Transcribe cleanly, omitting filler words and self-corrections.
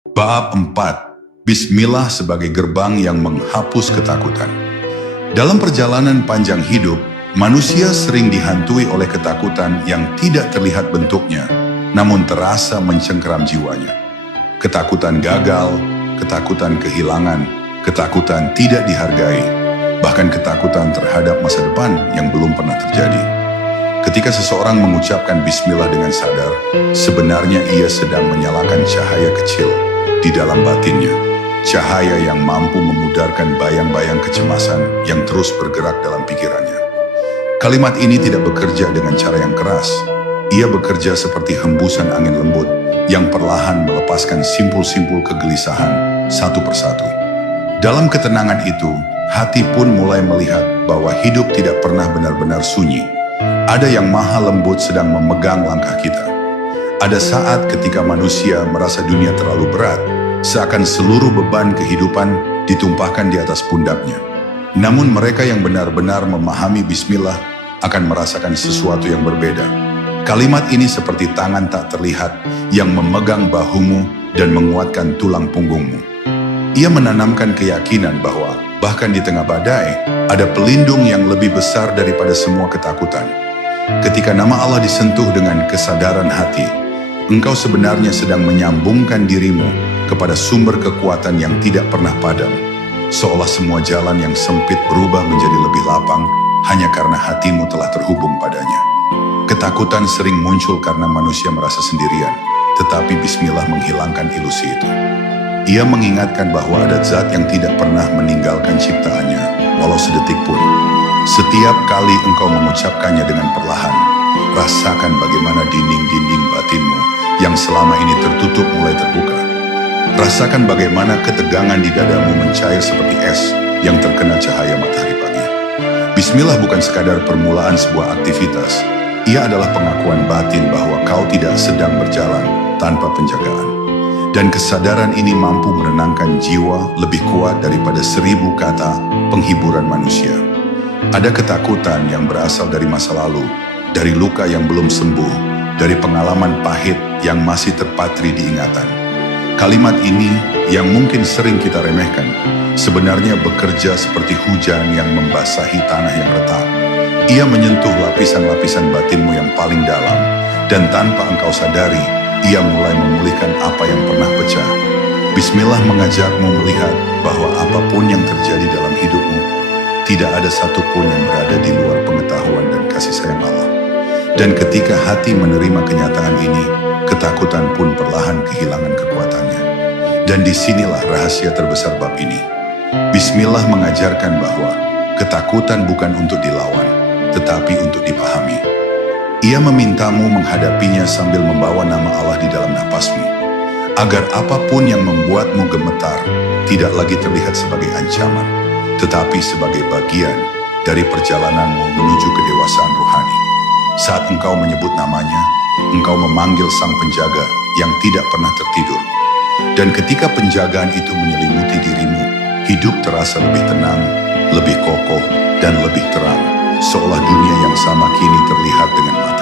Bab 4. Bismillah sebagai gerbang yang menghapus ketakutan. Dalam perjalanan panjang hidup, manusia sering dihantui oleh ketakutan yang tidak terlihat bentuknya, namun terasa mencengkeram jiwanya. Ketakutan gagal, ketakutan kehilangan, ketakutan tidak dihargai, bahkan ketakutan terhadap masa depan yang belum pernah terjadi. Ketika seseorang mengucapkan bismillah dengan sadar, sebenarnya ia sedang menyalakan cahaya kecil di dalam batinnya. Cahaya yang mampu memudarkan bayang-bayang kecemasan yang terus bergerak dalam pikirannya. Kalimat ini tidak bekerja dengan cara yang keras. Ia bekerja seperti hembusan angin lembut yang perlahan melepaskan simpul-simpul kegelisahan satu persatu. Dalam ketenangan itu, hati pun mulai melihat bahwa hidup tidak pernah benar-benar sunyi. Ada yang maha lembut sedang memegang langkah kita. Ada saat ketika manusia merasa dunia terlalu berat, seakan seluruh beban kehidupan ditumpahkan di atas pundaknya. Namun mereka yang benar-benar memahami bismillah akan merasakan sesuatu yang berbeda. Kalimat ini seperti tangan tak terlihat yang memegang bahumu dan menguatkan tulang punggungmu. Ia menanamkan keyakinan bahwa bahkan di tengah badai, ada pelindung yang lebih besar daripada semua ketakutan. Ketika nama Allah disentuh dengan kesadaran hati, engkau sebenarnya sedang menyambungkan dirimu kepada sumber kekuatan yang tidak pernah padam. Seolah semua jalan yang sempit berubah menjadi lebih lapang hanya karena hatimu telah terhubung padanya. Ketakutan sering muncul karena manusia merasa sendirian, tetapi bismillah menghilangkan ilusi itu. Ia mengingatkan bahwa ada zat yang tidak pernah meninggalkan ciptaannya, walau sedetik pun. Setiap kali engkau mengucapkannya dengan perlahan, rasakan bagaimana dinding-dinding batinmu yang selama ini tertutup mulai terbuka. Rasakan bagaimana ketegangan di dadamu mencair seperti es yang terkena cahaya matahari pagi. Bismillah bukan sekadar permulaan sebuah aktivitas, ia adalah pengakuan batin bahwa kau tidak sedang berjalan tanpa penjagaan. Dan kesadaran ini mampu menenangkan jiwa lebih kuat daripada 1000 kata penghiburan manusia. Ada ketakutan yang berasal dari masa lalu, dari luka yang belum sembuh, dari pengalaman pahit yang masih terpatri di ingatan. Kalimat ini yang mungkin sering kita remehkan, sebenarnya bekerja seperti hujan yang membasahi tanah yang retak. Ia menyentuh lapisan-lapisan batinmu yang paling dalam, dan tanpa engkau sadari, ia mulai memulihkan apa yang pernah pecah. Bismillah mengajakmu melihat bahwa apapun yang terjadi dalam hidupmu, tidak ada satupun yang berada di luar pengetahuan dan kasih sayang Allah. Dan ketika hati menerima kenyataan ini, ketakutan pun perlahan kehilangan kekuatannya. Dan disinilah rahasia terbesar bab ini. Bismillah mengajarkan bahwa ketakutan bukan untuk dilawan, tetapi untuk dipahami. Ia memintamu menghadapinya sambil membawa nama Allah di dalam napasmu, agar apapun yang membuatmu gemetar tidak lagi terlihat sebagai ancaman, tetapi sebagai bagian dari perjalananmu menuju kedewasaan rohani. Saat engkau menyebut namanya, engkau memanggil sang penjaga yang tidak pernah tertidur. Dan ketika penjagaan itu menyelimuti dirimu, hidup terasa lebih tenang, lebih kokoh, dan lebih terang, seolah dunia yang sama kini terlihat dengan mata